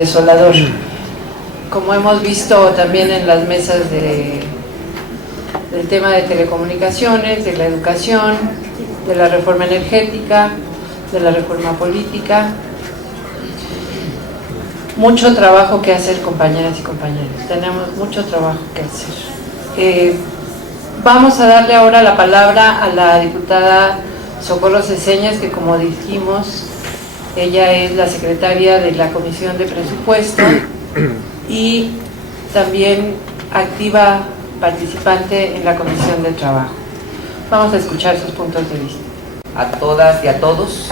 Desolador. Como hemos visto también en las mesas del tema de telecomunicaciones, de la educación, de la reforma energética, de la reforma política. Mucho trabajo que hacer, compañeras y compañeros. Tenemos mucho trabajo que hacer. Vamos a darle ahora la palabra a la diputada Socorro Ceseñas, que como dijimos, ella es la secretaria de la Comisión de Presupuesto y también activa participante en la Comisión de Trabajo. Vamos a escuchar sus puntos de vista. A todas y a todos,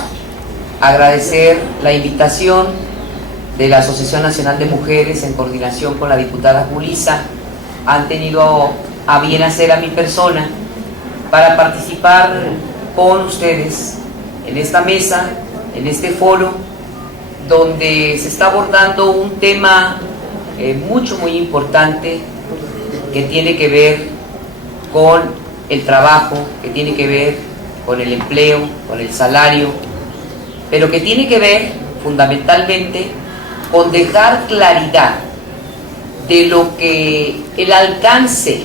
agradecer la invitación de la Asociación Nacional de Mujeres en coordinación con la diputada Julissa. Han tenido a bien hacer a mi persona para participar con ustedes en esta mesa, en este foro, donde se está abordando un tema muy importante que tiene que ver con el trabajo, que tiene que ver con el empleo, con el salario, pero que tiene que ver fundamentalmente con dejar claridad de lo que el alcance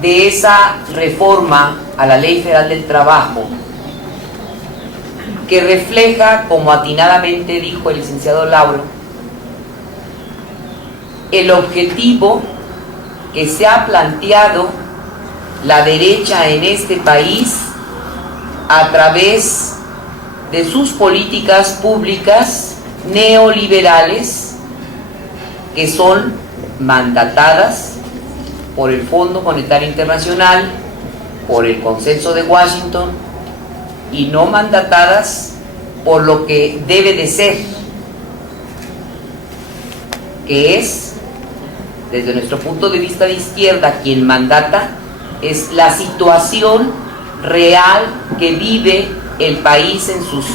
de esa reforma a la Ley Federal del Trabajo, que refleja, como atinadamente dijo el licenciado Lauro, el objetivo que se ha planteado la derecha en este país a través de sus políticas públicas neoliberales, que son mandatadas por el Fondo Monetario Internacional, por el Consenso de Washington, y no mandatadas por lo que debe de ser, que es, desde nuestro punto de vista de izquierda, quien mandata es la situación real que vive el país en sus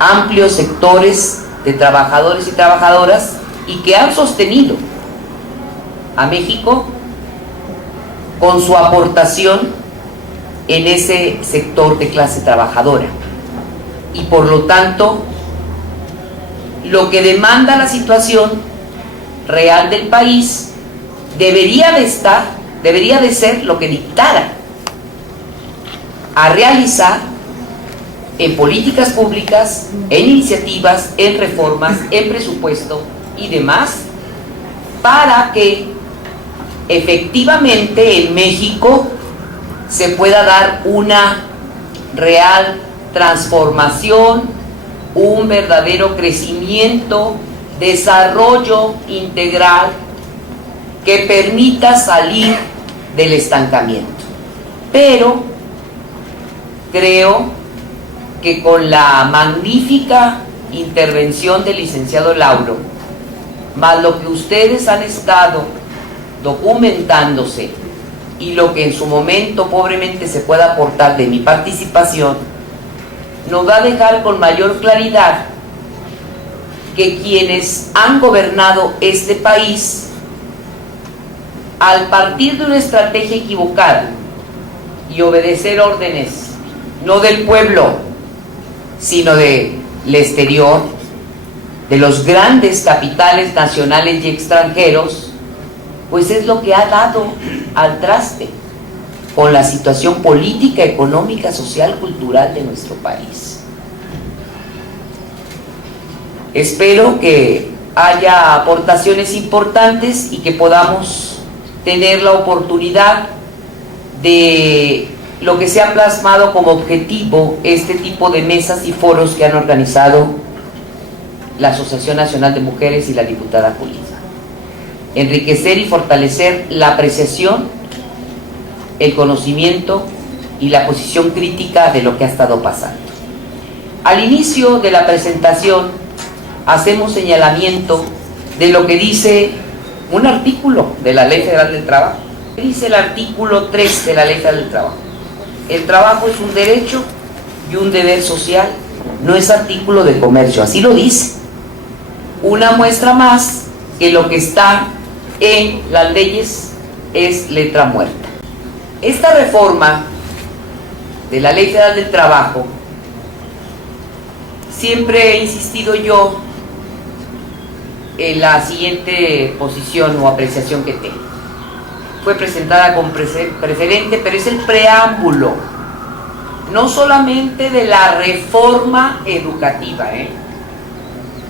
amplios sectores de trabajadores y trabajadoras, y que han sostenido a México con su aportación en ese sector de clase trabajadora. Y por lo tanto, lo que demanda la situación real del país debería de ser lo que dictara a realizar en políticas públicas, en iniciativas, en reformas, en presupuesto y demás, para que efectivamente en México se pueda dar una real transformación, un verdadero crecimiento, desarrollo integral que permita salir del estancamiento. Pero creo que con la magnífica intervención del licenciado Lauro, más lo que ustedes han estado documentándose y lo que en su momento pobremente se pueda aportar de mi participación, nos va a dejar con mayor claridad que quienes han gobernado este país, al partir de una estrategia equivocada y obedecer órdenes no del pueblo, sino del exterior, de los grandes capitales nacionales y extranjeros, pues es lo que ha dado al traste con la situación política, económica, social, cultural de nuestro país. Espero que haya aportaciones importantes y que podamos tener la oportunidad de lo que se ha plasmado como objetivo este tipo de mesas y foros que han organizado la Asociación Nacional de Mujeres y la diputada Julissa. Enriquecer y fortalecer la apreciación, el conocimiento y la posición crítica de lo que ha estado pasando. Al inicio de la presentación hacemos señalamiento de lo que dice un artículo de la Ley Federal del Trabajo. Dice el artículo 3 de la Ley Federal del Trabajo: el trabajo es un derecho y un deber social, no es artículo de comercio, así lo dice. Una muestra más que lo que está en las leyes es letra muerta. Esta reforma de la Ley Federal del Trabajo, siempre he insistido yo la siguiente posición o apreciación que tengo. Fue presentada con preferente, pero es el preámbulo, no solamente de la reforma educativa,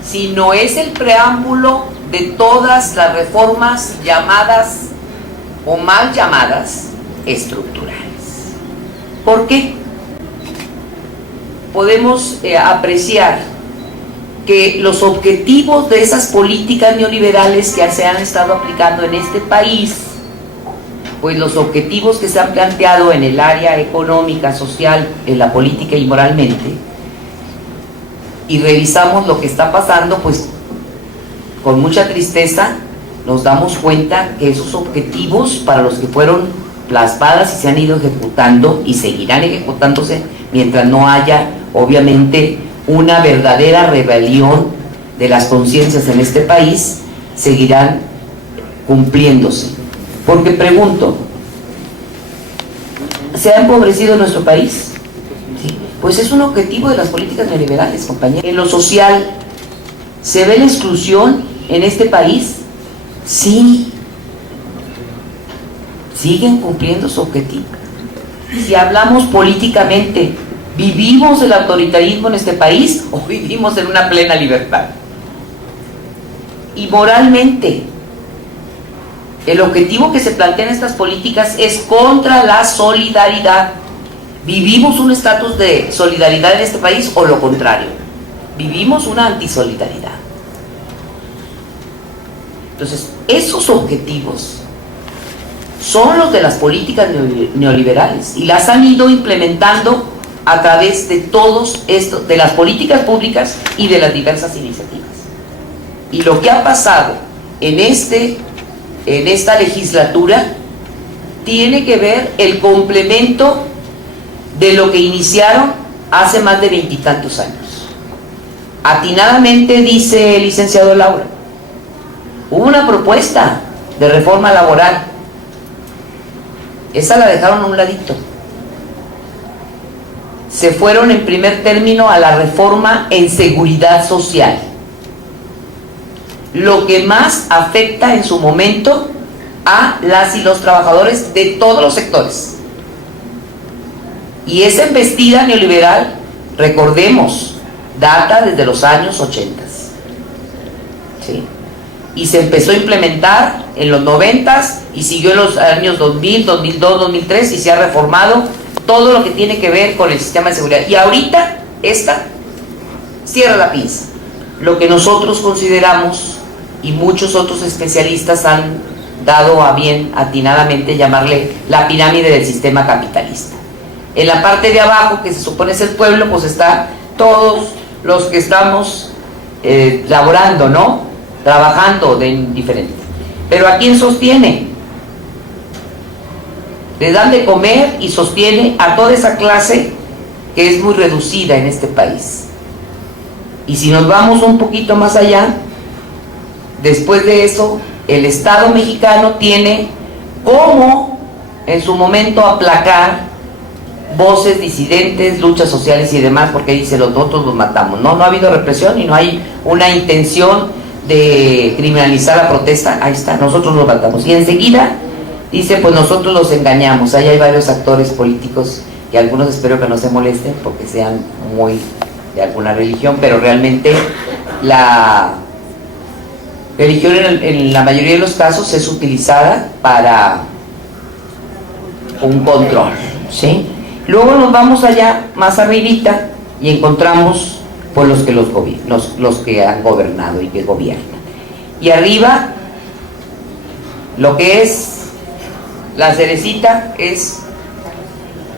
sino es el preámbulo de todas las reformas llamadas o mal llamadas estructurales. ¿Por qué? Podemos apreciar que los objetivos de esas políticas neoliberales que se han estado aplicando en este país, pues los objetivos que se han planteado en el área económica, social, en la política y moralmente, y revisamos lo que está pasando, pues con mucha tristeza nos damos cuenta que esos objetivos para los que fueron plasmadas y se han ido ejecutando y seguirán ejecutándose mientras no haya, obviamente, una verdadera rebelión de las conciencias en este país, seguirán cumpliéndose. Porque pregunto, ¿se ha empobrecido nuestro país? ¿Sí? Pues es un objetivo de las políticas neoliberales, compañeros. En lo social, ¿se ve la exclusión en este país? Sí. Siguen cumpliendo su objetivo. Si hablamos políticamente, ¿vivimos el autoritarismo en este país o vivimos en una plena libertad? Y moralmente, el objetivo que se plantea en estas políticas es contra la solidaridad. ¿Vivimos un estatus de solidaridad en este país o lo contrario? Vivimos una antisolidaridad. Entonces, esos objetivos son los de las políticas neoliberales y las han ido implementando a través de todos estos, de las políticas públicas y de las diversas iniciativas. Y lo que ha pasado en esta legislatura tiene que ver el complemento de lo que iniciaron hace más de 20 y tantos años. Atinadamente dice el licenciado Laura, hubo una propuesta de reforma laboral, esa la dejaron a un ladito. Se fueron en primer término a la reforma en seguridad social, lo que más afecta en su momento a las y los trabajadores de todos los sectores. Y esa embestida neoliberal, recordemos, data desde los años 80, ¿sí? Y se empezó a implementar en los 90 y siguió en los años 2000, 2002, 2003 y se ha reformado todo lo que tiene que ver con el sistema de seguridad. Y ahorita esta cierra la pinza. Lo que nosotros consideramos y muchos otros especialistas han dado a bien atinadamente llamarle la pirámide del sistema capitalista. En la parte de abajo, que se supone es el pueblo, pues está todos los que estamos laborando, ¿no? Trabajando de indiferente. Pero ¿a quién sostiene? Le dan de comer y sostiene a toda esa clase que es muy reducida en este país. Y si nos vamos un poquito más allá, después de eso, el Estado mexicano tiene cómo en su momento aplacar voces disidentes, luchas sociales y demás, porque dice, nosotros los matamos. No ha habido represión y no hay una intención de criminalizar la protesta. Ahí está, nosotros los matamos. Y enseguida dice, pues nosotros los engañamos. Ahí hay varios actores políticos que algunos espero que no se molesten porque sean muy de alguna religión, pero realmente la religión en la mayoría de los casos es utilizada para un control, ¿sí? Luego nos vamos allá más arribita y encontramos pues los que han gobernado y que gobiernan. Y arriba lo que es la cerecita es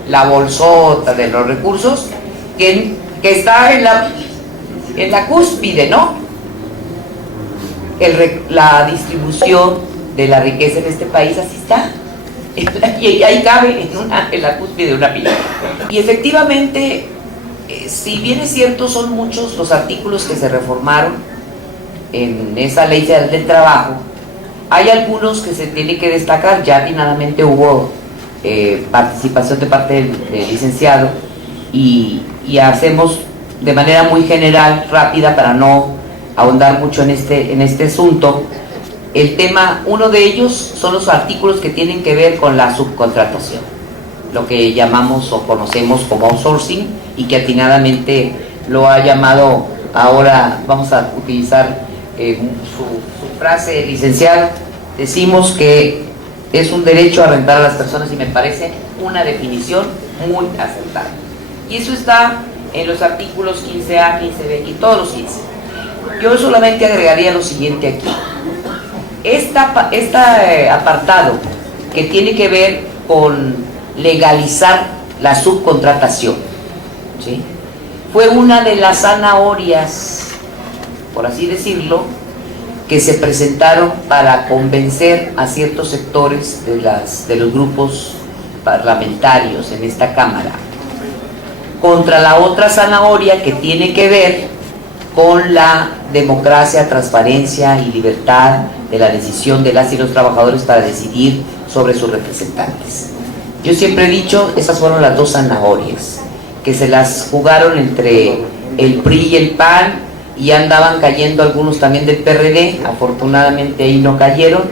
la bolsota de los recursos que está en la cúspide, ¿no? La distribución de la riqueza en este país, así está. Y ahí cabe en la cúspide de una pirámide. Y efectivamente, si bien es cierto, son muchos los artículos que se reformaron en esa ley federal del trabajo, hay algunos que se tiene que destacar. Ya atinadamente hubo participación de parte del licenciado y hacemos de manera muy general, rápida, para no ahondar mucho en este asunto. El tema, uno de ellos son los artículos que tienen que ver con la subcontratación, lo que llamamos o conocemos como outsourcing, y que atinadamente lo ha llamado, ahora vamos a utilizar su frase, licenciado, decimos que es un derecho a rentar a las personas, y me parece una definición muy acertada. Y eso está en los artículos 15A, 15B y todos los 15. Yo solamente agregaría lo siguiente aquí. Este apartado que tiene que ver con legalizar la subcontratación, ¿sí?, fue una de las zanahorias, por así decirlo, que se presentaron para convencer a ciertos sectores de los grupos parlamentarios en esta Cámara, contra la otra zanahoria que tiene que ver con la democracia, transparencia y libertad de la decisión de las y los trabajadores para decidir sobre sus representantes. Yo siempre he dicho, esas fueron las dos zanahorias, que se las jugaron entre el PRI y el PAN, y andaban cayendo algunos también del PRD, afortunadamente ahí no cayeron,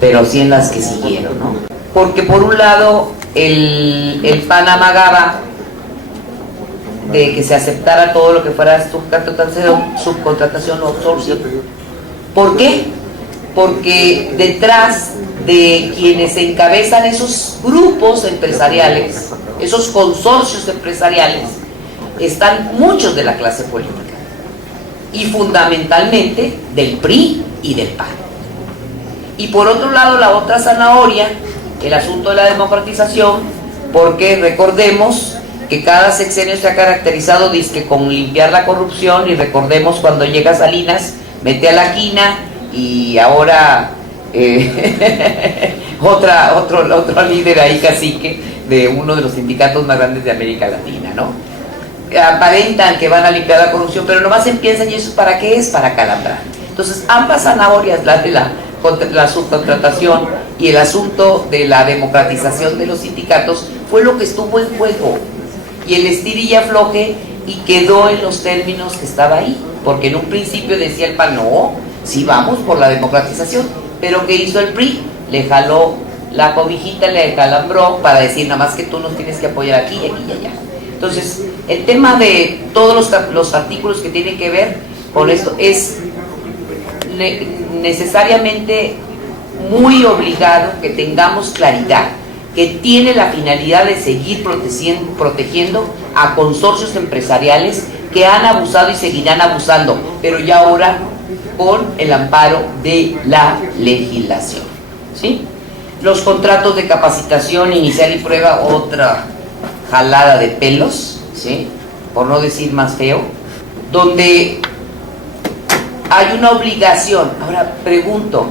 pero sí en las que siguieron, ¿no? Porque por un lado el PAN amagaba de que se aceptara todo lo que fuera subcontratación o outsourcing. ¿Por qué? Porque detrás de quienes encabezan esos grupos empresariales, esos consorcios empresariales, están muchos de la clase política, y fundamentalmente del PRI y del PAN. Y por otro lado, la otra zanahoria, el asunto de la democratización, porque recordemos que cada sexenio se ha caracterizado dizque con limpiar la corrupción, y recordemos cuando llega Salinas, mete a la quina, y ahora otro líder ahí, cacique, de uno de los sindicatos más grandes de América Latina, ¿no? Aparentan que van a limpiar la corrupción, pero nomás empiezan, y eso ¿para qué es? Para calambrar. Entonces, ambas zanahorias, la de la subcontratación y el asunto de la democratización de los sindicatos, fue lo que estuvo en juego, y el estira y afloje, y quedó en los términos que estaba ahí, porque en un principio decía el PAN, no, sí vamos por la democratización, pero ¿qué hizo el PRI? Le jaló la cobijita, le calambró para decir, nada más que tú nos tienes que apoyar aquí, aquí y allá. Entonces, el tema de todos los artículos que tienen que ver con esto es necesariamente muy obligado que tengamos claridad, que tiene la finalidad de seguir protegiendo a consorcios empresariales que han abusado y seguirán abusando, pero ya ahora con el amparo de la legislación, ¿sí? Los contratos de capacitación inicial y prueba, otra jalada de pelos, ¿sí?, por no decir más feo, donde hay una obligación. Ahora pregunto,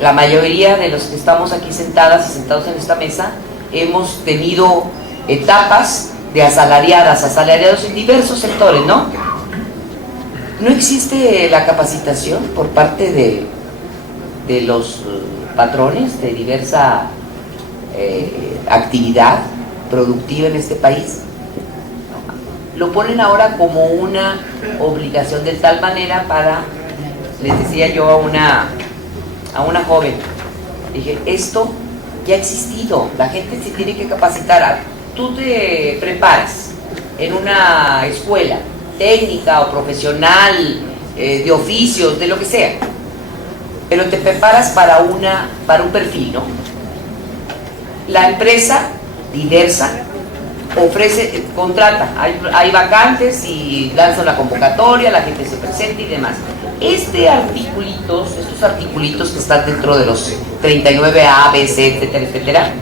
la mayoría de los que estamos aquí sentadas y sentados en esta mesa hemos tenido etapas de asalariados en diversos sectores, ¿no? ¿No existe la capacitación por parte de los patrones de diversa actividad productiva en este país? Lo ponen ahora como una obligación, de tal manera para, les decía yo a una joven, dije, esto ya ha existido, la gente se tiene que capacitar. Tú te preparas en una escuela técnica o profesional, de oficios, de lo que sea, pero te preparas para un perfil, ¿no? La empresa diversa ofrece, contrata, hay vacantes y lanza una convocatoria, la gente se presenta y demás. Estos articulitos que están dentro de los 39A, B, C, etcétera, etcétera,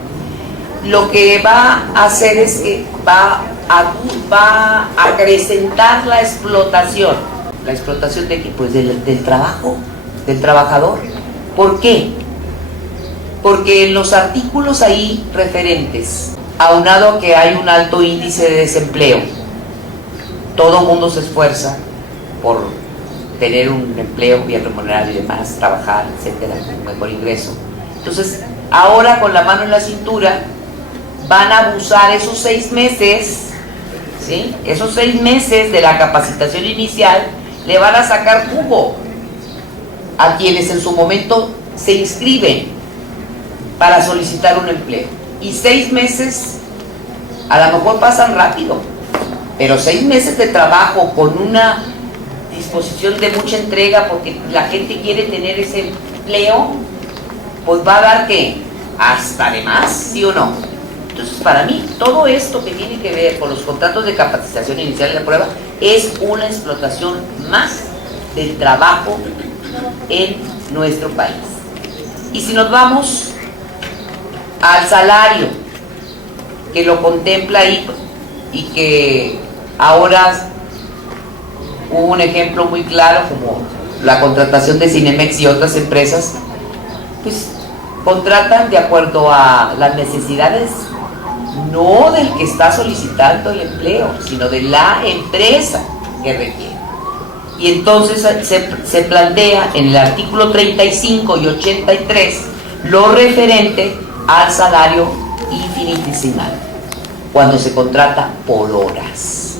lo que va a hacer es que va a acrecentar la explotación. ¿La explotación de qué? Pues del trabajo, del trabajador. ¿Por qué? Porque en los artículos ahí referentes, aunado a que hay un alto índice de desempleo, todo mundo se esfuerza por tener un empleo bien remunerado y demás, trabajar, etcétera, un mejor ingreso. Entonces, ahora con la mano en la cintura, van a abusar esos 6 meses, ¿sí?, esos 6 meses de la capacitación inicial, le van a sacar jugo a quienes en su momento se inscriben para solicitar un empleo. Y 6 meses a lo mejor pasan rápido, pero 6 meses de trabajo con una disposición de mucha entrega porque la gente quiere tener ese empleo, pues va a dar que hasta de más, ¿sí o no? Entonces, para mí, todo esto que tiene que ver con los contratos de capacitación inicial y de prueba es una explotación más del trabajo en nuestro país. Y si nos vamos al salario, que lo contempla ahí y que ahora hubo un ejemplo muy claro como la contratación de Cinemex y otras empresas, pues contratan de acuerdo a las necesidades no del que está solicitando el empleo, sino de la empresa que requiere. Y entonces se plantea en el artículo 35 y 83 lo referente al salario infinitesimal, cuando se contrata por horas.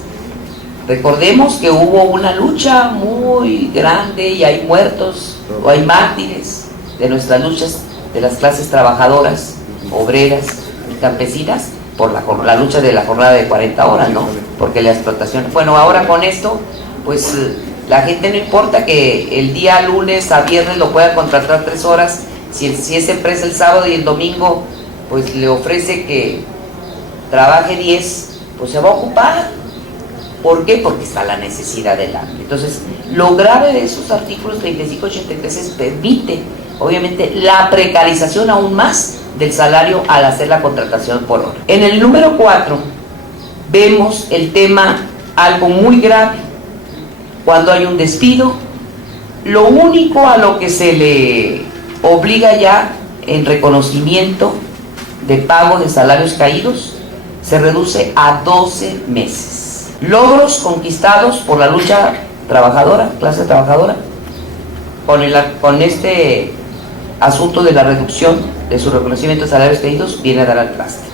Recordemos que hubo una lucha muy grande y hay muertos o hay mártires de nuestras luchas de las clases trabajadoras, obreras y campesinas por la lucha de la jornada de 40 horas, ¿no? Porque la explotación... Bueno, ahora con esto, pues la gente no importa que el día lunes a viernes lo pueda contratar 3 horas, si es empresa el sábado y el domingo, pues le ofrece que trabaje 10, pues se va a ocupar. ¿Por qué? Porque está la necesidad del hambre. Entonces, lo grave de esos artículos 35 y 83 es permite, obviamente, la precarización aún más del salario al hacer la contratación por hora. En el número 4 vemos el tema, algo muy grave, cuando hay un despido, lo único a lo que se le obliga ya en reconocimiento de pago de salarios caídos se reduce a 12 meses. Logros conquistados por la lucha trabajadora, clase trabajadora, con este asunto de la reducción de su reconocimiento de salarios caídos, viene a dar al traste,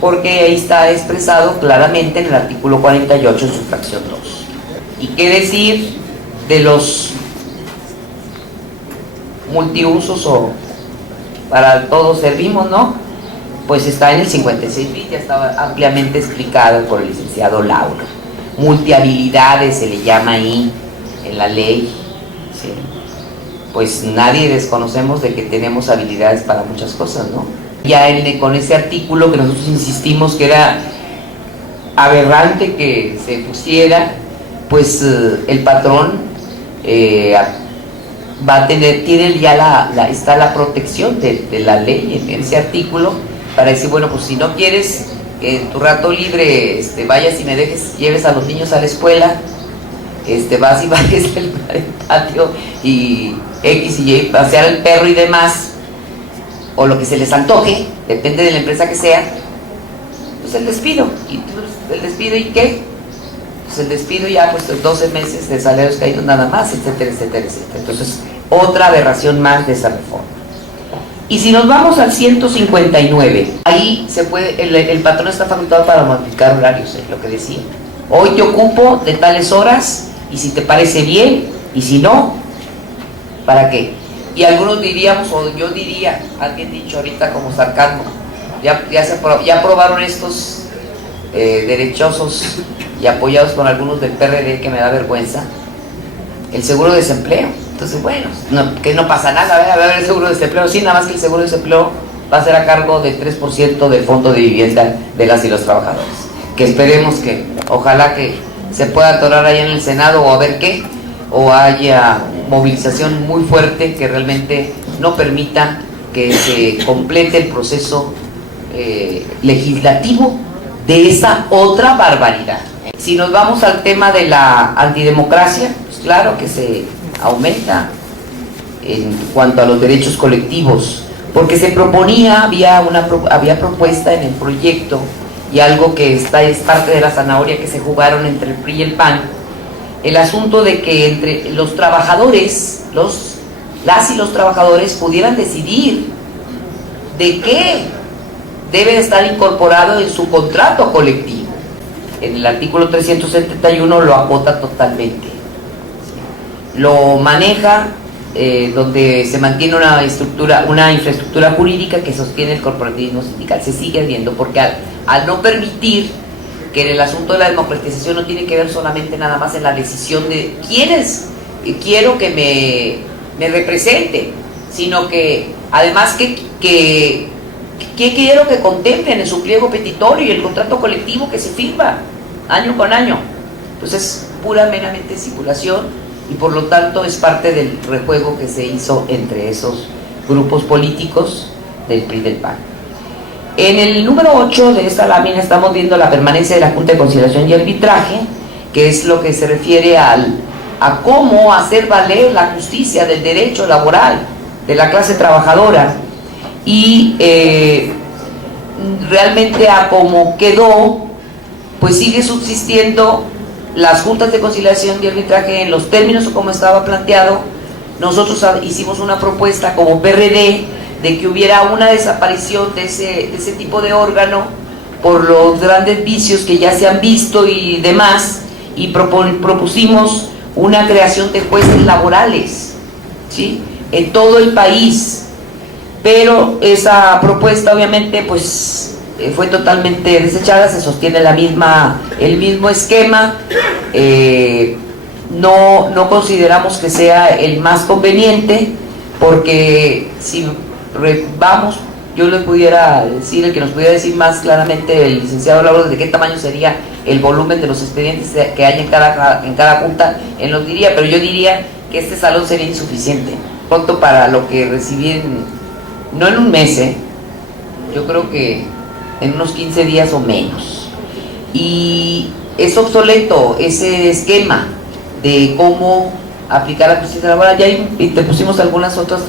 porque ahí está expresado claramente en el artículo 48 en su fracción 2. ¿Y qué decir de los multiusos o para todos servimos, no? Pues está en el 56 bis, ya estaba ampliamente explicado por el licenciado Lauro. Multihabilidades se le llama ahí en la ley, ¿sí? Pues nadie desconocemos de que tenemos habilidades para muchas cosas, ¿no? Ya con ese artículo que nosotros insistimos que era aberrante que se pusiera, pues el patrón va a tener, tiene ya está la protección de la ley en ese artículo para decir, bueno, pues si no quieres que en tu rato libre vayas y me lleves a los niños a la escuela, vas y vayas el patio y X y Y, pasear el perro y demás, o lo que se les antoje, depende de la empresa que sea, pues el despido. ¿Y el despido y qué? Pues el despido ya, pues 12 meses de salarios caídos nada más, etcétera, etcétera, etcétera. Entonces, otra aberración más de esa reforma. Y si nos vamos al 159, ahí se puede, el patrón está facultado para modificar horarios, lo que decía. Hoy te ocupo de tales horas, y si te parece bien, y si no, ¿para qué? Y algunos diríamos, o yo diría, alguien dicho ahorita como sarcasmo, ya aprobaron estos derechosos y apoyados con algunos del PRD, que me da vergüenza, el seguro de desempleo. Entonces, bueno, que no pasa nada, va a haber el seguro de desempleo, sí, nada más que el seguro de desempleo va a ser a cargo del 3% del fondo de vivienda de las y los trabajadores, que esperemos que, ojalá que se pueda atorar allá en el Senado, o a ver qué, o haya movilización muy fuerte que realmente no permita que se complete el proceso legislativo de esa otra barbaridad. Si nos vamos al tema de la antidemocracia, pues claro que se aumenta en cuanto a los derechos colectivos, porque se proponía, había propuesta en el proyecto, y algo que es parte de la zanahoria que se jugaron entre el PRI y el PAN, el asunto de que entre los trabajadores, las y los trabajadores pudieran decidir de qué debe estar incorporado en su contrato colectivo. En el artículo 371 lo acota totalmente. lo maneja, donde se mantiene una infraestructura jurídica que sostiene el corporativismo sindical. Se sigue haciendo porque al no permitir que el asunto de la democratización no tiene que ver solamente nada más en la decisión de quiénes quiero que me represente, sino que además que quiero que contemplen en su pliego petitorio y el contrato colectivo que se firma año con año. Pues es pura meramente simulación y por lo tanto es parte del rejuego que se hizo entre esos grupos políticos del PRI y del PAN. En el número 8 de esta lámina estamos viendo la permanencia de la Junta de Conciliación y Arbitraje, que es lo que se refiere a cómo hacer valer la justicia del derecho laboral de la clase trabajadora, y realmente a cómo quedó, pues sigue subsistiendo las juntas de conciliación y arbitraje en los términos como estaba planteado. Nosotros hicimos una propuesta como PRD de que hubiera una desaparición de ese tipo de órgano por los grandes vicios que ya se han visto y demás, y propusimos una creación de jueces laborales, ¿sí?, en todo el país. Pero esa propuesta obviamente pues fue totalmente desechada, se sostiene el mismo esquema. No consideramos que sea el más conveniente, porque si vamos, yo le pudiera decir, el que nos pudiera decir más claramente el licenciado Lauro de qué tamaño sería el volumen de los expedientes que hay en cada junta, él nos diría, pero yo diría que este salón sería insuficiente pronto para lo que recibí no en un mes, yo creo que en unos 15 días o menos. Y es obsoleto ese esquema de cómo aplicar la justicia laboral. Ya te pusimos algunas otras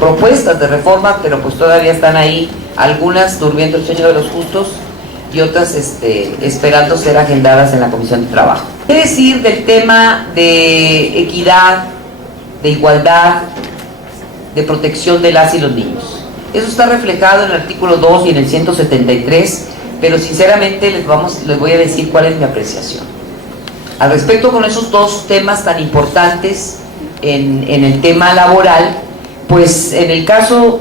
propuestas de reforma, pero pues todavía están ahí, algunas durmiendo el sueño de los justos y otras esperando ser agendadas en la Comisión de Trabajo. ¿Qué decir del tema de equidad, de igualdad, de protección de las y los niños? Eso está reflejado en el artículo 2 y en el 173, pero sinceramente les voy a decir cuál es mi apreciación al respecto con esos dos temas tan importantes en el tema laboral. Pues en el caso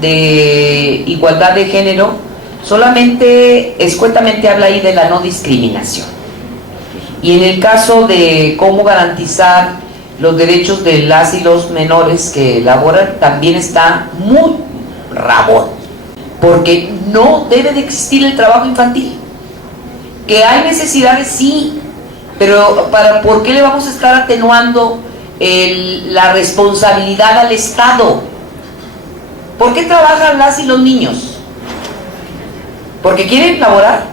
de igualdad de género, solamente escuetamente habla ahí de la no discriminación, y en el caso de cómo garantizar los derechos de las y los menores que laboran, también está muy rabón, porque no debe de existir el trabajo infantil. Que hay necesidades, sí, pero ¿por qué le vamos a estar atenuando la responsabilidad al Estado? ¿Por qué trabajan las y los niños? ¿Porque quieren laborar?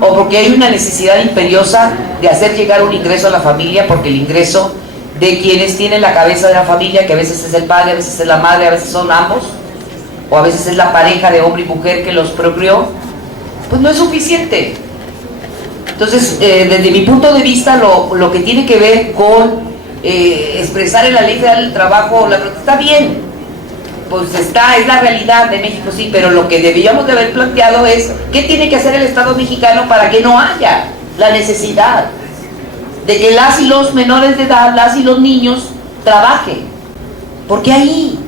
¿O porque hay una necesidad imperiosa de hacer llegar un ingreso a la familia? Porque el ingreso de quienes tienen la cabeza de la familia, que a veces es el padre, a veces es la madre, a veces son ambos, o a veces es la pareja de hombre y mujer que los procreó, pues no es suficiente. Entonces, desde mi punto de vista, lo que tiene que ver con expresar en la ley federal del trabajo, está bien, pues es la realidad de México, sí, pero lo que deberíamos de haber planteado es qué tiene que hacer el Estado mexicano para que no haya la necesidad de que las y los menores de edad, las y los niños trabajen, porque ahí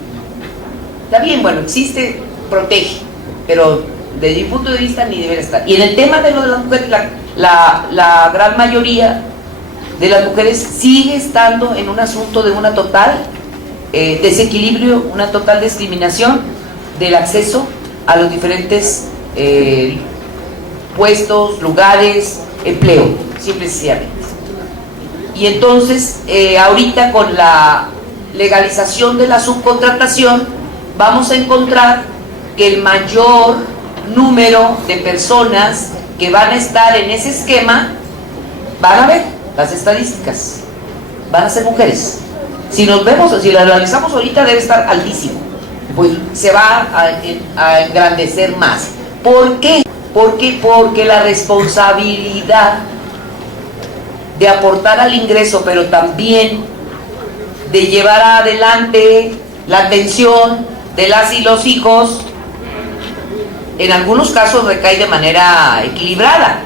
está bien, bueno, existe, protege, pero desde mi punto de vista ni debe estar. Y en el tema de lo de las mujeres, la gran mayoría de las mujeres sigue estando en un asunto de una total desequilibrio, una total discriminación del acceso a los diferentes puestos, lugares, empleo, simple y sencillamente. Y entonces, ahorita con la legalización de la subcontratación, vamos a encontrar que el mayor número de personas que van a estar en ese esquema, van a ver las estadísticas, van a ser mujeres. Si nos vemos, si lo analizamos ahorita, debe estar altísimo, pues se va a engrandecer más. ¿Por qué? Porque la responsabilidad de aportar al ingreso, pero también de llevar adelante la atención de las y los hijos, en algunos casos recae de manera equilibrada,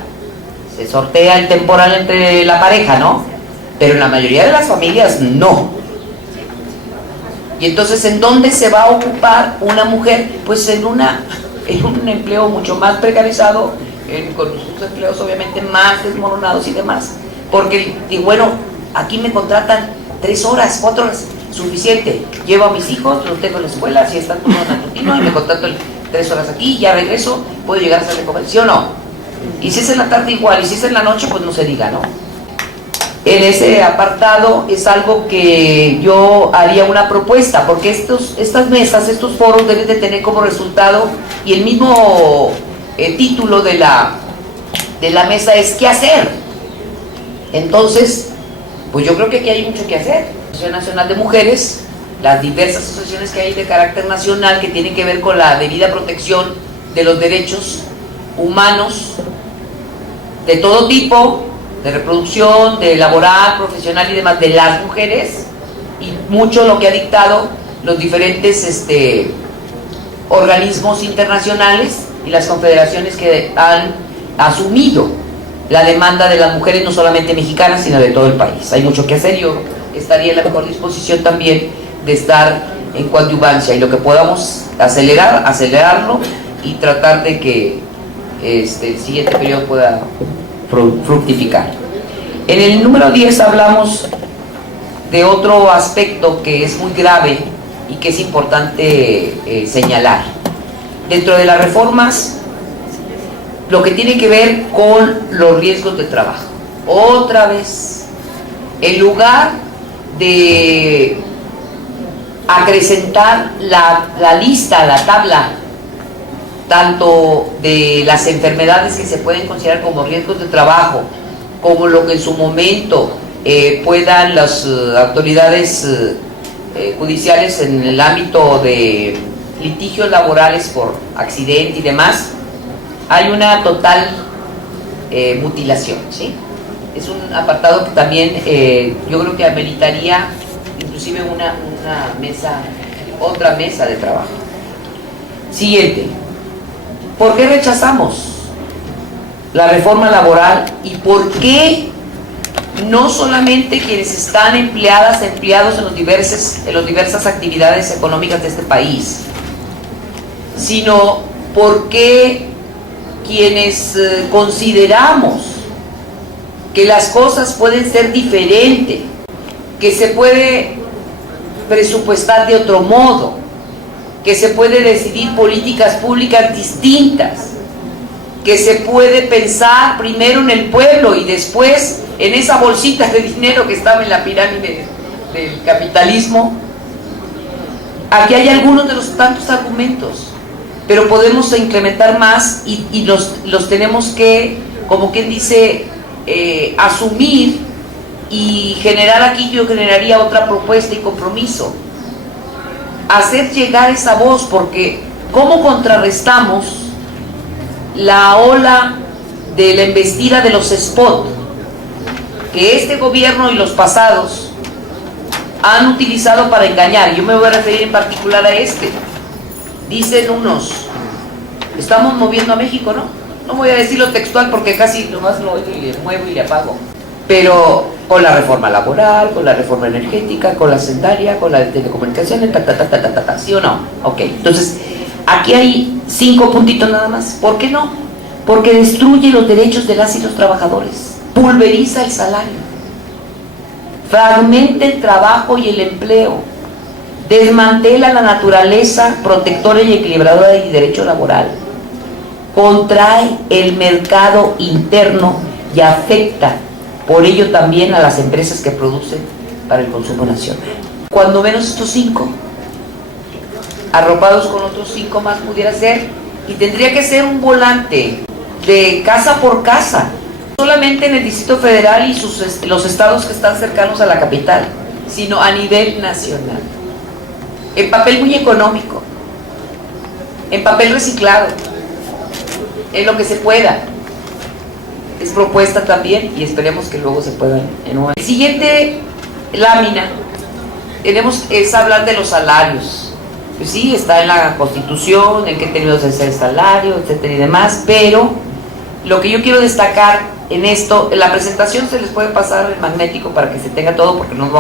se sortea el temporal entre la pareja, ¿no? pero en la mayoría de las familias no. Y entonces, ¿en dónde se va a ocupar una mujer? Pues en un empleo mucho más precarizado, con sus empleos obviamente más desmoronados y demás. Porque, y bueno, aquí me contratan 3 horas, 4 horas, suficiente. Llevo a mis hijos, los tengo en la escuela, si están todos matutino, y me contrato 3 horas aquí, ya regreso, puedo llegar a hacer de comer, ¿sí o no? Y si es en la tarde igual, y si es en la noche, pues no se diga, ¿no? En ese apartado es algo que yo haría una propuesta, porque estas mesas, estos foros deben de tener como resultado, y el mismo título de la mesa es ¿qué hacer? Entonces, pues yo creo que aquí hay mucho que hacer. La Asociación Nacional de Mujeres, las diversas asociaciones que hay de carácter nacional que tienen que ver con la debida protección de los derechos humanos de todo tipo, de reproducción, de laboral, profesional y demás, de las mujeres, y mucho lo que ha dictado los diferentes organismos internacionales y las confederaciones que han asumido la demanda de las mujeres, no solamente mexicanas, sino de todo el país. Hay mucho que hacer. Yo estaría en la mejor disposición también de estar en coadyuvancia, y lo que podamos acelerarlo y tratar de que el siguiente periodo pueda fructificar. En el número 10 hablamos de otro aspecto que es muy grave y que es importante señalar. Dentro de las reformas, lo que tiene que ver con los riesgos de trabajo. Otra vez, en lugar de acrecentar la lista, la tabla, tanto de las enfermedades que se pueden considerar como riesgos de trabajo, como lo que en su momento puedan las autoridades judiciales en el ámbito de litigios laborales por accidente y demás, hay una total mutilación, ¿sí? Es un apartado que también yo creo que ameritaría inclusive otra mesa de trabajo. Siguiente. ¿Por qué rechazamos la reforma laboral y por qué no solamente quienes están empleados en las diversas actividades económicas de este país, sino por qué quienes consideramos que las cosas pueden ser diferentes, que se puede presupuestar de otro modo, que se puede decidir políticas públicas distintas, que se puede pensar primero en el pueblo y después en esa bolsita de dinero que estaba en la pirámide del capitalismo? Aquí hay algunos de los tantos argumentos, pero podemos incrementar más y los tenemos que, como quien dice, asumir y generar. Aquí yo generaría otra propuesta y compromiso, hacer llegar esa voz, porque ¿cómo contrarrestamos la ola de la embestida de los spot que este gobierno y los pasados han utilizado para engañar? Yo me voy a referir en particular a este. Dicen unos, estamos moviendo a México, ¿no? No voy a decirlo textual porque casi nomás lo oigo y le muevo y le apago. Pero con la reforma laboral, con la reforma energética, con la hacendaria, con la de telecomunicaciones, ¿sí o no? Ok, entonces aquí hay 5 puntitos nada más. ¿Por qué no? Porque destruye los derechos de las y los trabajadores, pulveriza el salario, fragmenta el trabajo y el empleo, desmantela la naturaleza protectora y equilibradora del derecho laboral, contrae el mercado interno y afecta por ello también a las empresas que producen para el consumo nacional. Cuando menos estos 5, arropados con otros 5 más pudiera ser, y tendría que ser un volante de casa por casa, no solamente en el Distrito Federal y los estados que están cercanos a la capital, sino a nivel nacional, en papel muy económico, en papel reciclado, en lo que se pueda. Es propuesta también y esperemos que luego se pueda enumerar. El siguiente lámina es hablar de los salarios. Pues sí, está en la Constitución, en qué términos es el salario, etcétera y demás, pero lo que yo quiero destacar en esto. En la presentación se les puede pasar el magnético para que se tenga todo, porque no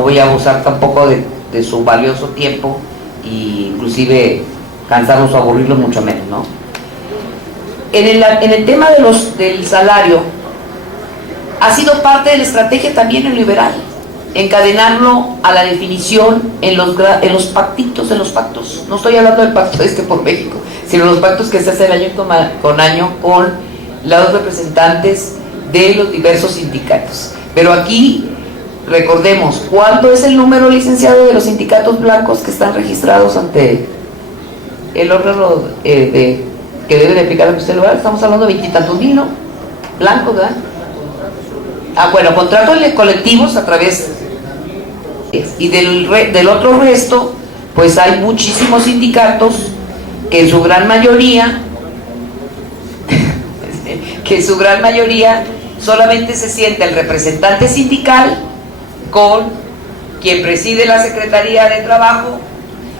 voy a abusar tampoco de su valioso tiempo, e inclusive cansarlos o aburrirlos mucho menos, ¿no? En el tema del salario, ha sido parte de la estrategia también neoliberal, encadenarlo a la definición en los pactos. No estoy hablando del pacto por México, sino los pactos que se hacen año con año con los representantes de los diversos sindicatos. Pero aquí, recordemos, ¿cuánto es el número, licenciado, de los sindicatos blancos que están registrados ante el órgano que debe de aplicar en este lugar? Estamos hablando de 20 y tantos mil, ¿no? Blancos, ¿verdad? Bueno, contratos colectivos a través y del otro resto, pues hay muchísimos sindicatos que en su gran mayoría solamente se siente el representante sindical con quien preside la Secretaría de Trabajo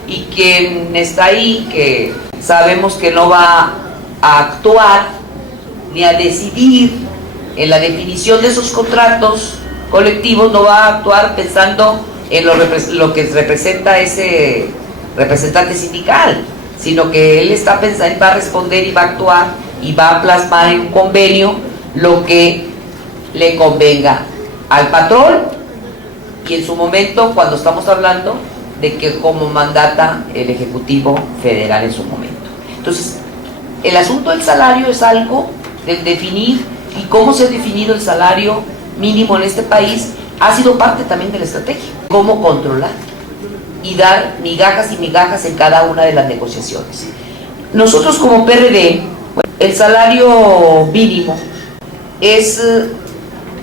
y quien está ahí, que sabemos que no va a actuar ni a decidir en la definición de esos contratos colectivos, no va a actuar pensando en lo que representa ese representante sindical, sino que él está pensando, va a responder y va a actuar y va a plasmar en un convenio lo que le convenga al patrón, y en su momento, cuando estamos hablando de que como mandata el Ejecutivo Federal en su momento. Entonces, el asunto del salario es algo de definir, y cómo se ha definido el salario mínimo en este país ha sido parte también de la estrategia. Cómo controlar y dar migajas y migajas en cada una de las negociaciones. Nosotros como PRD, el salario mínimo es,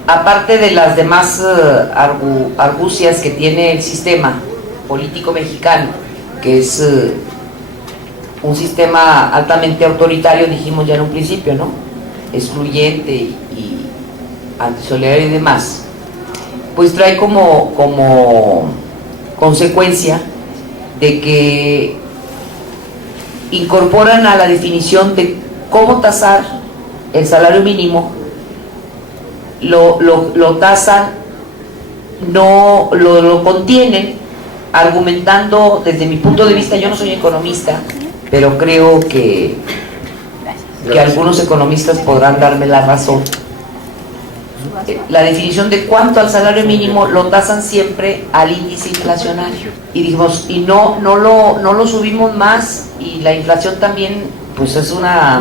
aparte de las demás argucias que tiene el sistema político mexicano, que es un sistema altamente autoritario, dijimos ya en un principio, ¿no? Excluyente y antisolidario y demás, pues trae como consecuencia de que incorporan a la definición de cómo tasar el salario mínimo, lo tasan, no lo contienen, argumentando, desde mi punto de vista, yo no soy economista, pero creo que algunos economistas podrán darme la razón. La definición de cuánto al salario mínimo lo tasan siempre al índice inflacionario, y dijimos, y no lo subimos más, y la inflación también pues es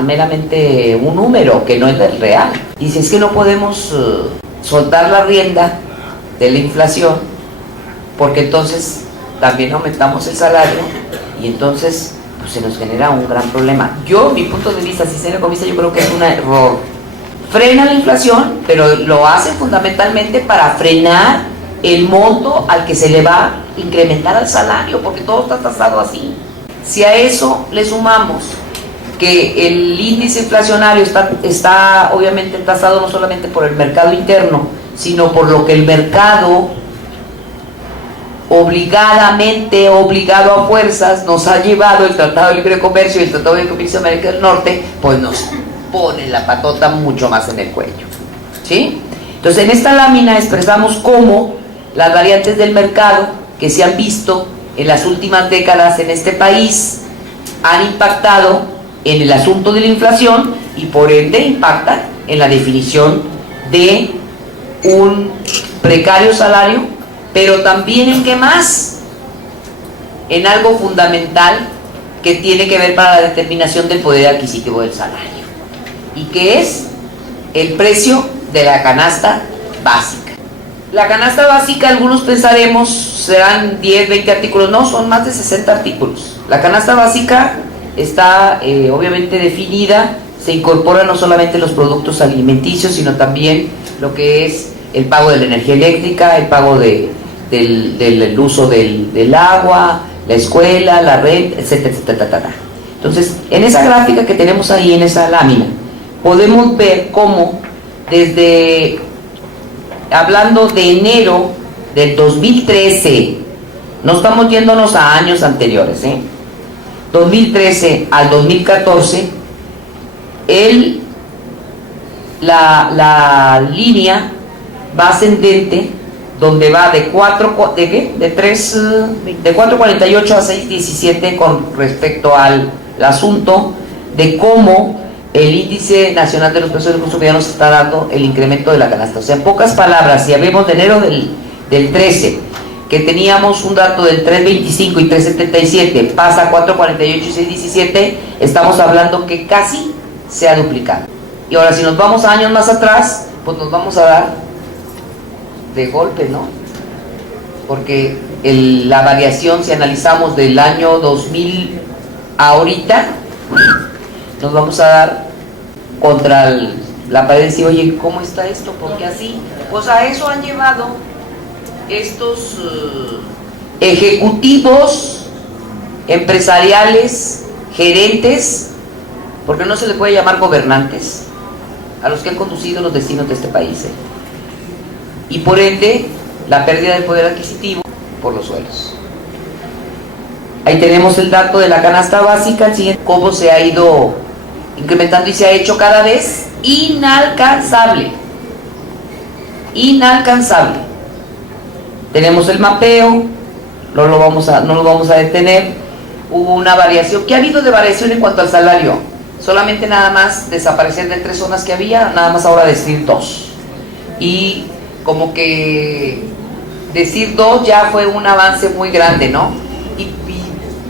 meramente un número que no es del real. Y si es que no podemos soltar la rienda de la inflación, porque entonces también aumentamos el salario, y entonces pues se nos genera un gran problema. Yo, mi punto de vista, si soy economista, yo creo que es un error. Frena la inflación, pero lo hace fundamentalmente para frenar el monto al que se le va a incrementar al salario, porque todo está tasado así. Si a eso le sumamos que el índice inflacionario está obviamente tasado no solamente por el mercado interno, sino por lo que el mercado obligado a fuerzas nos ha llevado el Tratado de Libre Comercio y el Tratado de Comercio de América del Norte, pues nos pone la patota mucho más en el cuello, ¿sí? Entonces, en esta lámina expresamos cómo las variantes del mercado que se han visto en las últimas décadas en este país han impactado en el asunto de la inflación, y por ende impactan en la definición de un precario salario, pero también en qué más, en algo fundamental que tiene que ver para la determinación del poder adquisitivo del salario, y que es el precio de la canasta básica. La canasta básica, algunos pensaremos, serán 10, 20 artículos, no, son más de 60 artículos. La canasta básica está obviamente definida, se incorporan no solamente los productos alimenticios, sino también lo que es el pago de la energía eléctrica, el pago del uso del agua, la escuela, la renta, etcétera, etcétera, etcétera. Entonces, en esa gráfica que tenemos ahí, en esa lámina, podemos ver cómo hablando de enero del 2013, no estamos yéndonos a años anteriores, 2013 al 2014, la línea va ascendente, donde va de 4.48 a 6.17 con respecto al asunto de cómo el índice nacional de los precios del consumo ya nos está dando el incremento de la canasta. O sea, en pocas palabras, si hablamos de enero del 13, que teníamos un dato del 3.25 y 3.77, pasa a 4.48 y 6.17, estamos hablando que casi se ha duplicado. Y ahora si nos vamos a años más atrás, pues nos vamos a dar de golpe, ¿no? Porque la variación, si analizamos del año 2000 a ahorita, nos vamos a dar contra la pared y decir, oye, ¿cómo está esto? ¿Por qué así? Pues a eso han llevado estos ejecutivos empresariales, gerentes, porque no se le puede llamar gobernantes, a los que han conducido los destinos de este país, y por ende la pérdida del poder adquisitivo por los suelos. Ahí tenemos el dato de la canasta básica, el siguiente, cómo se ha ido incrementando y se ha hecho cada vez inalcanzable. Inalcanzable. Tenemos el mapeo, no lo vamos a detener. Hubo una variación. ¿Qué ha habido de variación en cuanto al salario? Solamente nada más desaparecer de 3 zonas que había, nada más ahora decir 2. Y como que decir 2 ya fue un avance muy grande, ¿no? Y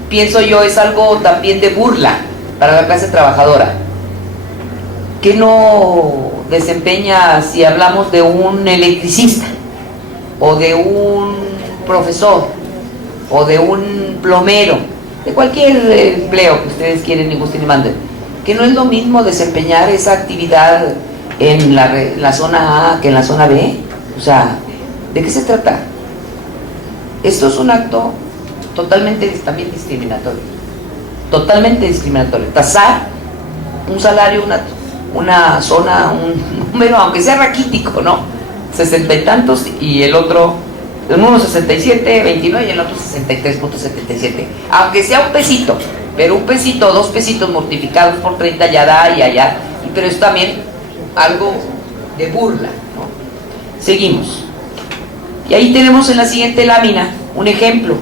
pienso yo, es algo también de burla para la clase trabajadora. ¿Qué no desempeña si hablamos de un electricista, o de un profesor, o de un plomero, de cualquier empleo que ustedes quieren y gusten y manden? Que no es lo mismo desempeñar esa actividad en la zona A que en la zona B. O sea, ¿de qué se trata? Esto es un acto totalmente también discriminatorio. Totalmente discriminatorio. Tasar un salario, una zona, un número, aunque sea raquítico, ¿no? 60 y tantos, y el otro, en uno 67, 29 y el otro 63.77. Aunque sea un pesito, pero un pesito, 2 pesitos multiplicados por 30 ya da y allá. Pero es también algo de burla, ¿no? Seguimos. Y ahí tenemos en la siguiente lámina un ejemplo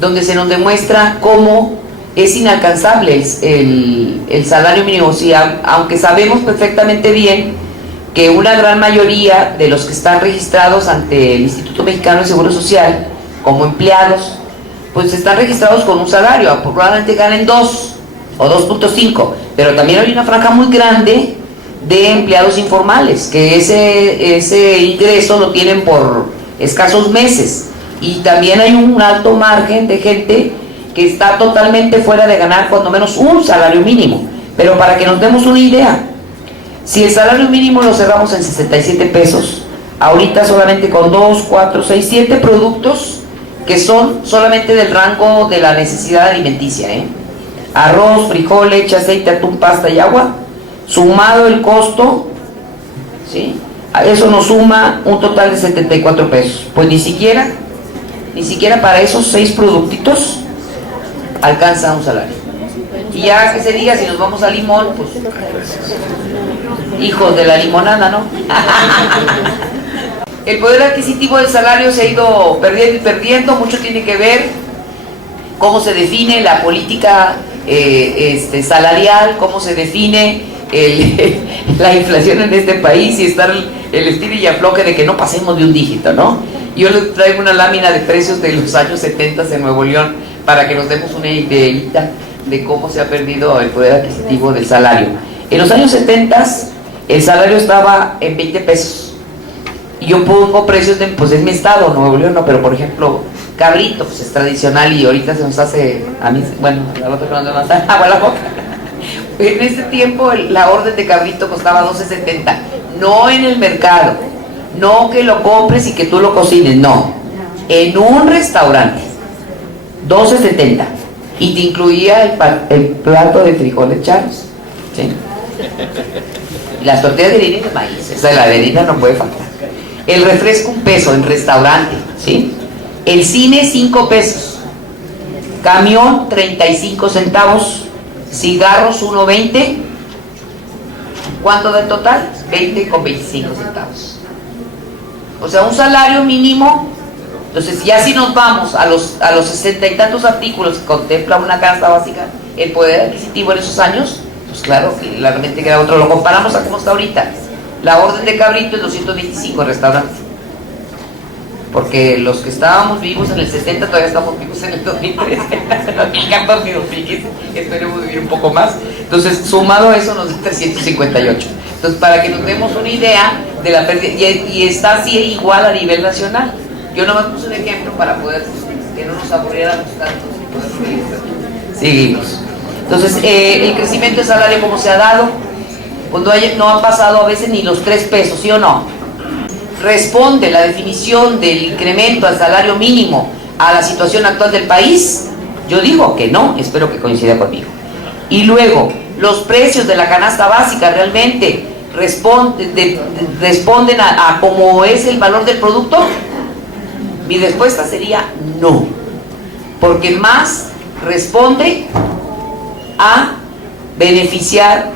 donde se nos demuestra cómo es inalcanzable el salario mínimo. Sí, aunque sabemos perfectamente bien que una gran mayoría de los que están registrados ante el Instituto Mexicano de Seguro Social como empleados, pues están registrados con un salario, probablemente ganen 2 o 2.5, pero también hay una franja muy grande de empleados informales, que ese ingreso lo tienen por escasos meses, y también hay un alto margen de gente que está totalmente fuera de ganar cuando menos un salario mínimo. Pero para que nos demos una idea, si el salario mínimo lo cerramos en 67 pesos, ahorita solamente con 2, 4, 6, 7 productos que son solamente del rango de la necesidad alimenticia, arroz, frijol, leche, aceite, atún, pasta y agua, sumado el costo, ¿sí? A eso nos suma un total de 74 pesos. Pues ni siquiera para esos 6 productitos alcanza un salario. Y ya que se diga, si nos vamos a limón, pues hijos de la limonada, ¿no? El poder adquisitivo del salario se ha ido perdiendo y perdiendo. Mucho tiene que ver cómo se define la política salarial, cómo se define la inflación en este país, y estar el estilo y afloje de que no pasemos de un dígito, ¿no? Yo les traigo una lámina de precios de los años 70 en Nuevo León para que nos demos una idea de cómo se ha perdido el poder adquisitivo del salario. En los años 70 el salario estaba en 20 pesos. Y yo pongo precios de, pues es mi estado, Nuevo León, no, pero por ejemplo, cabrito, pues es tradicional y ahorita se nos hace, a mí, bueno, la otra que nos levanta agua a la boca. En ese tiempo la orden de cabrito costaba 12.70, no en el mercado, no que lo compres y que tú lo cocines, no, en un restaurante, 12.70, y te incluía el plato de frijoles charros, ¿sí? Las tortillas de harina y de maíz, esa de la harina no puede faltar. El refresco 1 peso en restaurante, ¿sí? El cine 5 pesos, camión 35 centavos, cigarros 1.20, ¿Cuánto del total? 20,25 centavos. O sea, un salario mínimo. Entonces, ya si nos vamos a los 60 y tantos artículos que contempla una canasta básica, el poder adquisitivo en esos años, pues claro, que claramente queda otro. Lo comparamos a cómo está ahorita. La orden de cabrito es 225 en restaurante. Porque los que estábamos vivos en el 60 todavía estamos vivos en el 2013, 2014 y 2015, esperemos vivir un poco más. Entonces, sumado a eso nos da 358. Entonces, para que nos demos una idea de la pérdida, y está así igual a nivel nacional. Yo nomás puse un ejemplo para poder que no nos aburriéramos tanto y poder seguir. Seguimos. Entonces, el crecimiento de salario, ¿cómo se ha dado? Pues no han pasado a veces ni los 3 pesos, ¿sí o no? ¿Responde la definición del incremento al salario mínimo a la situación actual del país? Yo digo que no, espero que coincida conmigo. Y luego, ¿los precios de la canasta básica realmente responden a cómo es el valor del producto? Mi respuesta sería no, porque más responde a beneficiar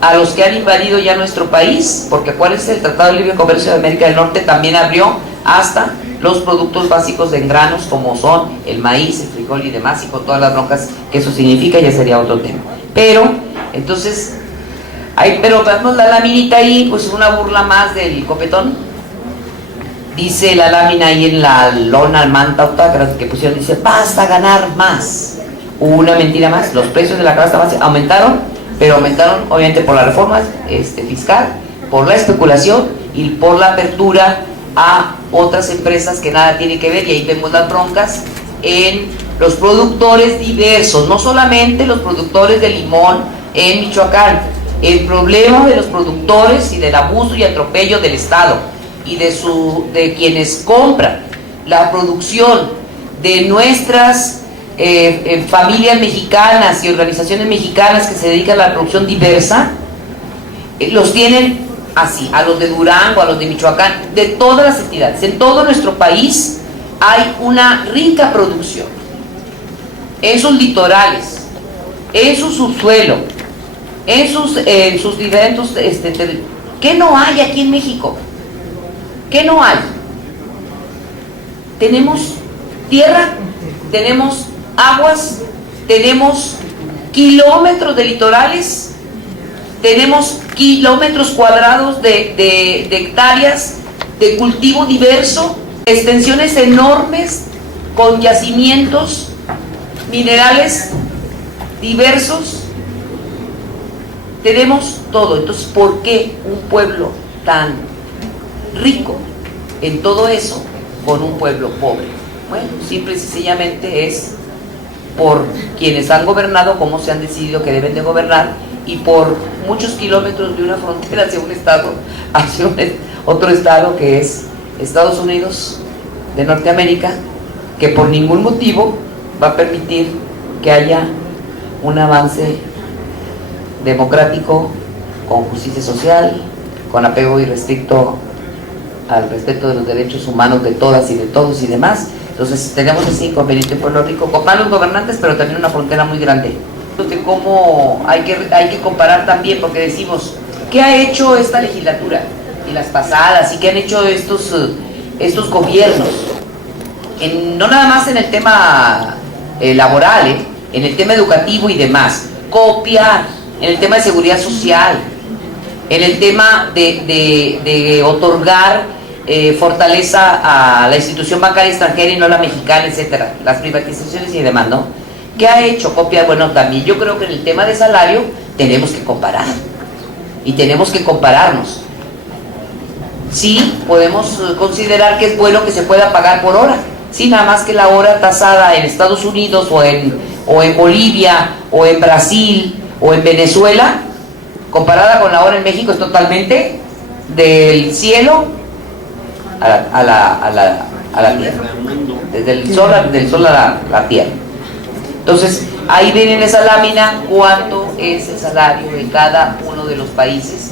a los que han invadido ya nuestro país, porque ¿cuál es el Tratado de Libre Comercio de América del Norte? También abrió hasta los productos básicos de granos, como son el maíz, el frijol y demás, y con todas las broncas que eso significa, ya sería otro tema. Pero, entonces, pero vemos la laminita ahí, pues una burla más del copetón. Dice la lámina ahí en la lona manta que pusieron, dice, basta ganar más. Una mentira más, los precios de la canasta básica aumentaron, pero aumentaron obviamente por la reforma fiscal, por la especulación y por la apertura a otras empresas que nada tienen que ver, y ahí vemos las broncas en los productores diversos, no solamente los productores de limón en Michoacán, el problema de los productores y del abuso y atropello del Estado y de quienes compran la producción de nuestras familias mexicanas y organizaciones mexicanas que se dedican a la producción diversa, los tienen así, a los de Durango, a los de Michoacán, de todas las entidades. En todo nuestro país hay una rica producción, en sus litorales, en su subsuelo, en sus diferentes ¿qué no hay aquí en México? ¿Qué no hay? Tenemos tierra, tenemos aguas, tenemos kilómetros de litorales, tenemos kilómetros cuadrados de hectáreas de cultivo diverso, extensiones enormes con yacimientos minerales diversos, tenemos todo. Entonces, ¿por qué un pueblo tan rico en todo eso con un pueblo pobre? Bueno, simple y sencillamente es por quienes han gobernado, cómo se han decidido que deben de gobernar, y por muchos kilómetros de una frontera hacia un estado, hacia otro estado que es Estados Unidos de Norteamérica, que por ningún motivo va a permitir que haya un avance democrático, con justicia social, con apego irrestricto al respeto de los derechos humanos de todas y de todos y demás. Entonces tenemos ese inconveniente en Puerto Rico, con malos gobernantes, pero también una frontera muy grande. De cómo hay que comparar también, porque decimos, ¿qué ha hecho esta legislatura y las pasadas, y qué han hecho estos gobiernos? No nada más en el tema laboral, en el tema educativo y demás, copiar, en el tema de seguridad social, en el tema de otorgar fortaleza a la institución bancaria extranjera y no la mexicana, etcétera, las privatizaciones y demás, ¿no? ¿Qué ha hecho? Copiar. Bueno, también yo creo que en el tema de salario tenemos que comparar y tenemos que compararnos. Sí, podemos considerar que es bueno que se pueda pagar por hora, sí, nada más que la hora tasada en Estados Unidos o en Bolivia o en Brasil o en Venezuela, comparada con la hora en México, es totalmente del cielo a la tierra, desde el sol a la tierra. Entonces, ahí ven en esa lámina cuánto es el salario de cada uno de los países,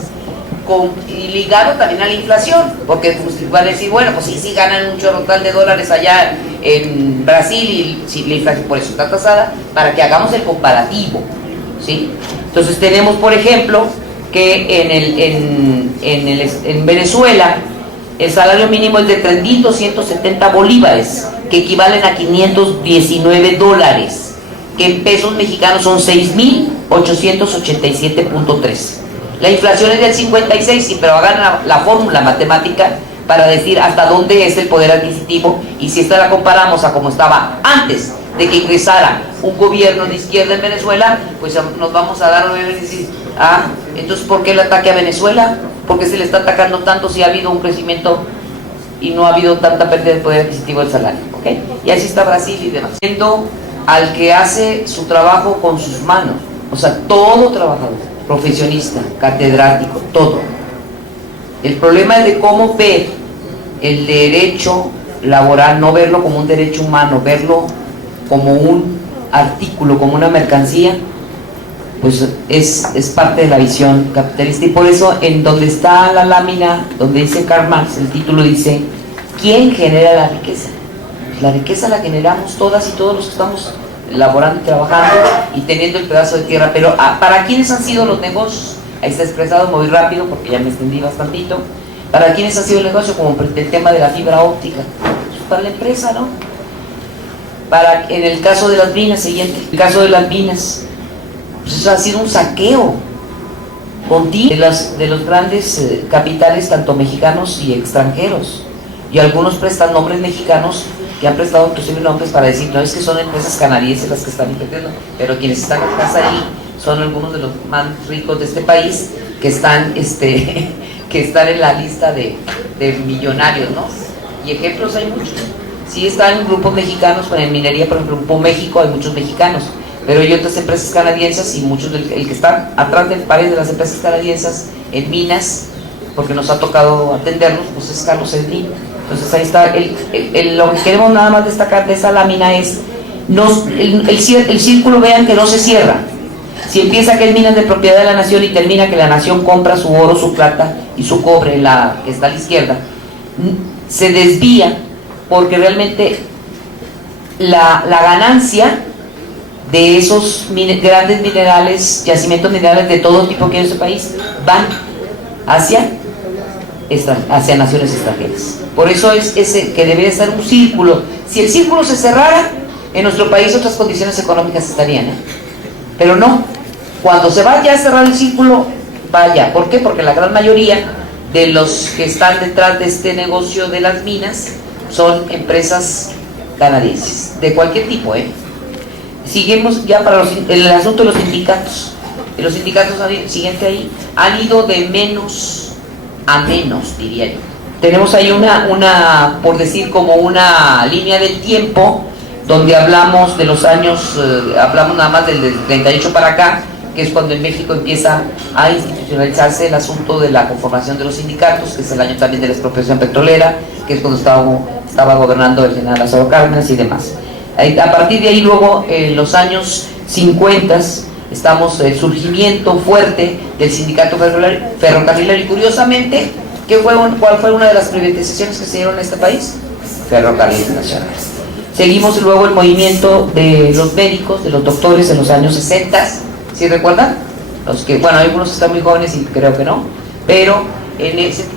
y ligado también a la inflación, porque pues, van a decir, bueno, pues sí ganan un chorrotal de dólares allá en Brasil y si la inflación por eso está tasada, para que hagamos el comparativo, ¿sí? Entonces tenemos, por ejemplo, que en Venezuela el salario mínimo es de 3.270 bolívares, que equivalen a $519, que en pesos mexicanos son 6.887.3. La inflación es del 56, sí, pero hagan la fórmula matemática para decir hasta dónde es el poder adquisitivo, y si esta la comparamos a como estaba antes de que ingresara un gobierno de izquierda en Venezuela, pues nos vamos a dar y decir, entonces ¿por qué el ataque a Venezuela? ¿Por qué se le está atacando tanto si ha habido un crecimiento y no ha habido tanta pérdida de poder adquisitivo del salario? ¿Okay? Y así está Brasil y demás. Siendo al que hace su trabajo con sus manos, o sea, todo trabajador, profesionista, catedrático, todo. El problema es de cómo ver el derecho laboral, no verlo como un derecho humano, verlo como un artículo, como una mercancía, pues es parte de la visión capitalista. Y por eso, en donde está la lámina, donde dice Karl Marx, el título dice, ¿quién genera la riqueza? La riqueza la generamos todas y todos los que estamos laborando y trabajando y teniendo el pedazo de tierra. Pero ¿para quiénes han sido los negocios? Ahí está expresado muy rápido porque ya me extendí bastantito. ¿Para quiénes ha sido el negocio? Como el tema de la fibra óptica, pues para la empresa, ¿no? En el caso de las minas, siguiente, el caso de las minas, pues eso ha sido un saqueo continuo de los grandes capitales, tanto mexicanos y extranjeros, y algunos prestan nombres mexicanos que han prestado inclusive nombres para decir, no, es que son empresas canadienses las que están invirtiendo, pero quienes están atrás ahí son algunos de los más ricos de este país que están que están en la lista de millonarios, ¿no? Y ejemplos hay muchos. Sí están grupos mexicanos, con en minería, por ejemplo, Grupo México, hay muchos mexicanos, pero hay otras empresas canadienses, y muchos el que está atrás del país de las empresas canadienses en minas, porque nos ha tocado atenderlos, pues es Carlos Slim. Entonces ahí está, lo que queremos nada más destacar de esa lámina es, el círculo, vean que no se cierra. Si empieza que es minas de propiedad de la nación y termina que la nación compra su oro, su plata y su cobre, que está a la izquierda, se desvía, porque realmente la ganancia de esos grandes minerales, yacimientos minerales de todo tipo que hay en este país, van hacia naciones extranjeras. Por eso es ese que debería estar un círculo. Si el círculo se cerrara, en nuestro país otras condiciones económicas estarían, pero no. Cuando se vaya a cerrar el círculo, vaya. ¿Por qué? Porque la gran mayoría de los que están detrás de este negocio de las minas son empresas canadienses, de cualquier tipo, Seguimos ya para el asunto de los sindicatos. Los sindicatos, siguiente ahí, han ido de menos a menos, diría yo. Tenemos ahí por decir, como una línea del tiempo, donde hablamos de los años, hablamos nada más del 38 para acá, que es cuando en México empieza a institucionalizarse el asunto de la conformación de los sindicatos, que es el año también de la expropiación petrolera, que es cuando estaba gobernando el general Lázaro Cárdenas y demás. A partir de ahí luego, en los años 50, estamos el surgimiento fuerte del sindicato ferrocarrilero, y curiosamente, ¿cuál fue una de las privatizaciones que se dieron en este país? Ferrocarriles Nacionales. Seguimos luego el movimiento de los médicos, de los doctores en los años 60, ¿sí recuerdan? Los que, bueno, algunos están muy jóvenes y creo que no, pero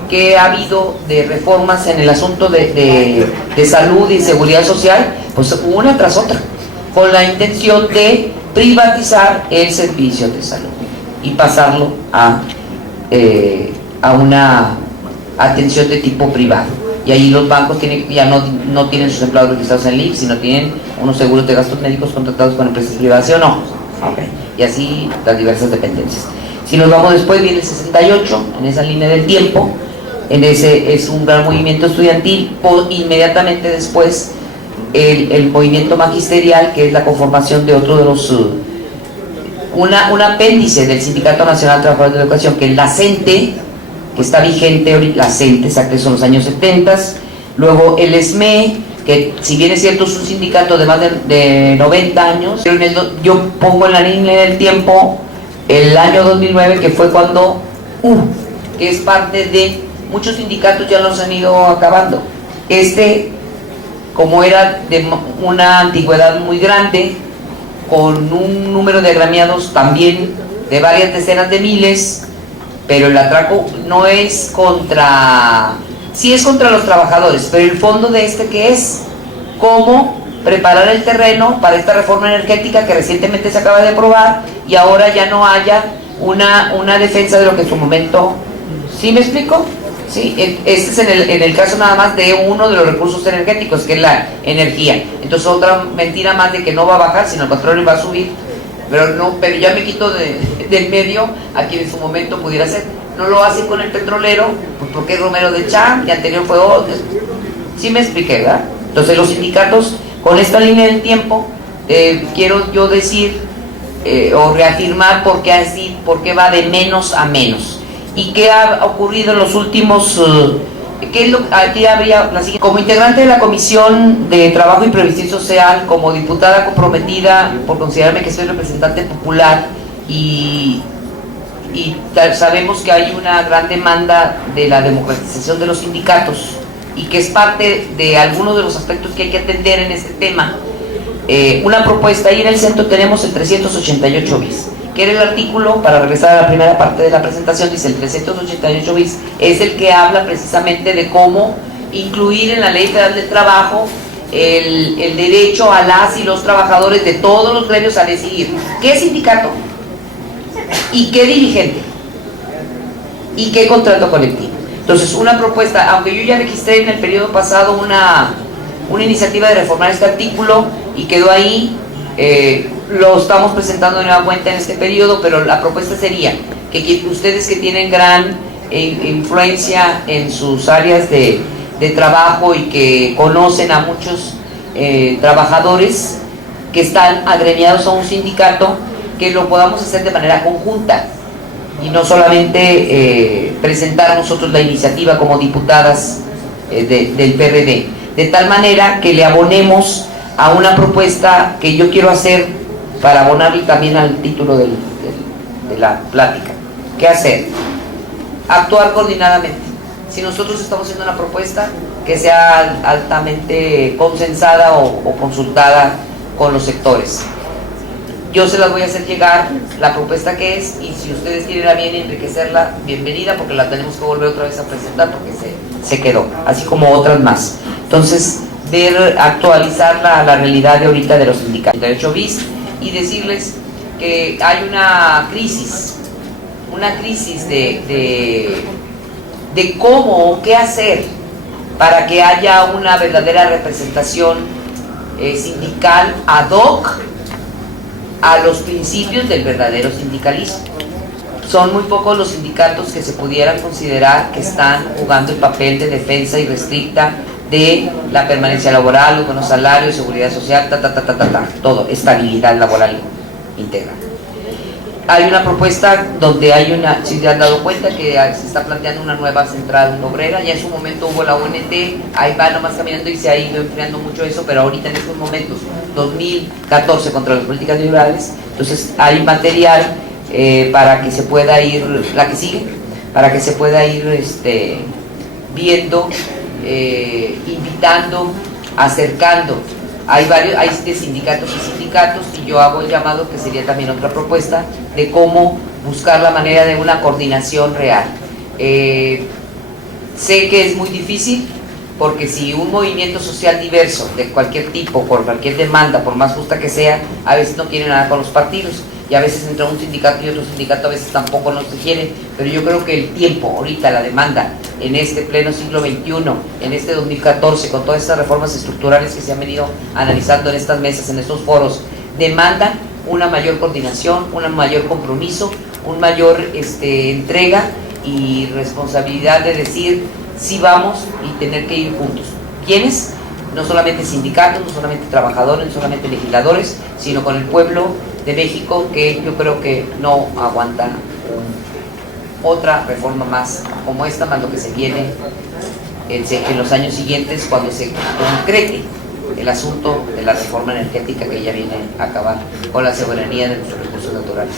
que ha habido de reformas en el asunto de salud y seguridad social, pues una tras otra, con la intención de privatizar el servicio de salud y pasarlo a una atención de tipo privado. Y ahí los bancos ya no tienen sus empleados registrados en el IMSS, sino tienen unos seguros de gastos médicos contratados con empresas privadas, ¿sí o no? Okay. Y así las diversas dependencias. Si nos vamos después, viene el 68, en esa línea del tiempo, es un gran movimiento estudiantil. Inmediatamente después el movimiento magisterial, que es la conformación de otro de los un apéndice del Sindicato Nacional de Trabajadores de la Educación, que es la CENTE, que está vigente ahorita, la CENTE, exacto, son los años 70. Luego el SME, que si bien es cierto es un sindicato de más de 90 años, pero yo pongo en la línea del tiempo el año 2009, que fue cuando que es parte de muchos sindicatos, ya los han ido acabando. Como era de una antigüedad muy grande, con un número de agremiados también de varias decenas de miles, pero el atraco no es contra, sí es contra los trabajadores, pero el fondo de este que es cómo preparar el terreno para esta reforma energética que recientemente se acaba de aprobar y ahora ya no haya una defensa de lo que en su momento, ¿sí me explico? Sí, este es en el caso nada más de uno de los recursos energéticos, que es la energía. Entonces otra mentira más de que no va a bajar, sino al contrario va a subir, pero ya me quito del medio a quien en su momento pudiera ser. No lo hacen con el petrolero, pues porque es Romero de Champ y anterior fue otro. Sí me expliqué, ¿verdad? Entonces los sindicatos, con esta línea del tiempo, quiero yo decir o reafirmar por qué va de menos a menos. ¿Y qué ha ocurrido en los últimos? ¿Qué es lo, aquí habría la siguiente? Como integrante de la Comisión de Trabajo y Previsión Social, como diputada comprometida por considerarme que soy representante popular y sabemos que hay una gran demanda de la democratización de los sindicatos y que es parte de algunos de los aspectos que hay que atender en este tema. Una propuesta, ahí en el centro tenemos el 388 bis, que era el artículo, para regresar a la primera parte de la presentación, dice el 388 bis, es el que habla precisamente de cómo incluir en la Ley Federal del Trabajo el derecho a las y los trabajadores de todos los gremios a decidir qué sindicato y qué dirigente y qué contrato colectivo. Entonces, una propuesta, aunque yo ya registré en el periodo pasado una iniciativa de reformar este artículo y quedó ahí, lo estamos presentando de nueva cuenta en este periodo, pero la propuesta sería que ustedes que tienen gran influencia en sus áreas de trabajo y que conocen a muchos trabajadores que están agremiados a un sindicato, que lo podamos hacer de manera conjunta y no solamente presentar nosotros la iniciativa como diputadas del PRD, de tal manera que le abonemos a una propuesta que yo quiero hacer para abonarle también al título de la plática. ¿Qué hacer? Actuar coordinadamente. Si nosotros estamos haciendo una propuesta, que sea altamente consensada o consultada con los sectores. Yo se las voy a hacer llegar la propuesta que es, y si ustedes tienen a bien enriquecerla, bienvenida, porque la tenemos que volver otra vez a presentar porque se quedó, así como otras más. Entonces, actualizar la realidad de ahorita de los sindicatos. 38 bis, y decirles que hay una crisis de cómo, qué hacer para que haya una verdadera representación sindical ad hoc a los principios del verdadero sindicalismo. Son muy pocos los sindicatos que se pudieran considerar que están jugando el papel de defensa irrestricta de la permanencia laboral, los buenos salarios, seguridad social, todo, estabilidad laboral integral. Hay una propuesta donde hay si se han dado cuenta que se está planteando una nueva central obrera. Ya en su momento hubo la UNT, ahí va nomás caminando y se ha ido enfriando mucho eso, pero ahorita en estos momentos, 2014 contra las políticas liberales, entonces hay material para que se pueda ir, la que sigue, para que se pueda ir viendo, invitando, acercando. Hay de sindicatos y yo hago el llamado, que sería también otra propuesta, de cómo buscar la manera de una coordinación real. Sé que es muy difícil, porque si un movimiento social diverso, de cualquier tipo, por cualquier demanda, por más justa que sea, a veces no quiere nada con los partidos, y a veces entre un sindicato y otro sindicato a veces tampoco no se quiere, pero yo creo que el tiempo, ahorita la demanda, en este pleno siglo XXI, en este 2014, con todas estas reformas estructurales que se han venido analizando en estas mesas, en estos foros, demandan una mayor coordinación, un mayor compromiso, un mayor entrega y responsabilidad de decir sí vamos y tener que ir juntos. ¿Quiénes? No solamente sindicatos, no solamente trabajadores, no solamente legisladores, sino con el pueblo de México, que yo creo que no aguanta otra reforma más como esta, más lo que se viene en los años siguientes, cuando se concrete el asunto de la reforma energética que ya viene a acabar con la soberanía de nuestros recursos naturales.